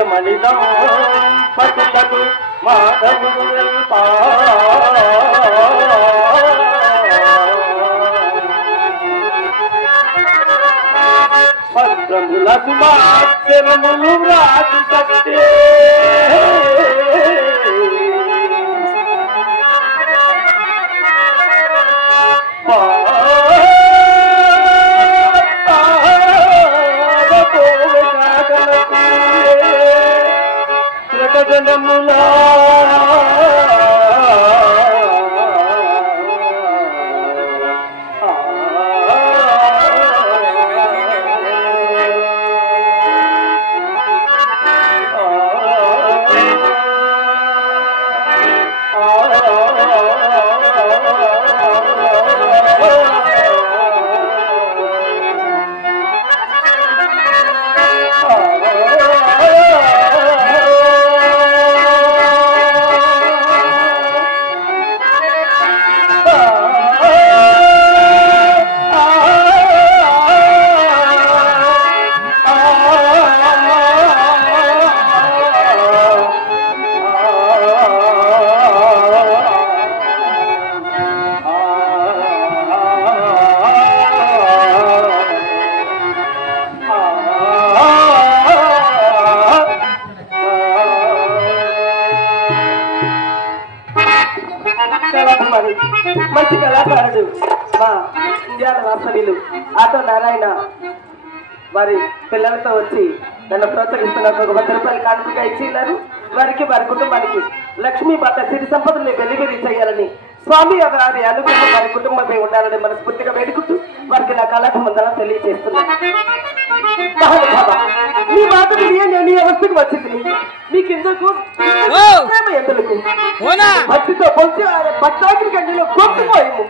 యమనిదం పతులకు మాధవుడు భద్రములకు మాత్రములు రాజు సత్తే ప్రకటనములా మంచి కళాకారుడు మా ఇండియాల వాస్తవ్యులు ఆటో నారాయణ వారి పిల్లలతో వచ్చి నన్ను ప్రోత్సహిస్తున్నారు. ఒక 100 రూపాయలు కానుకగా ఇచ్చిన్నారు. వారికి వారి కుటుంబానికి లక్ష్మీ భర్త సిరి సంపదల్ని వెలిగిరి చేయాలని స్వామి వారి అనుగ్రహం వారి కుటుంబమే ఉండాలని మనస్ఫూర్తిగా వేడుకుంటూ వారికి నా కళాభివందనం తెలియజేస్తున్నాను. మీ మాటలు నేను అవస్థకు వచ్చింది మీకెందుకు ప్రేమ ఎందుకు భక్తితో పొలిచి పట్టాకి గంటలో కొట్టుకోయము.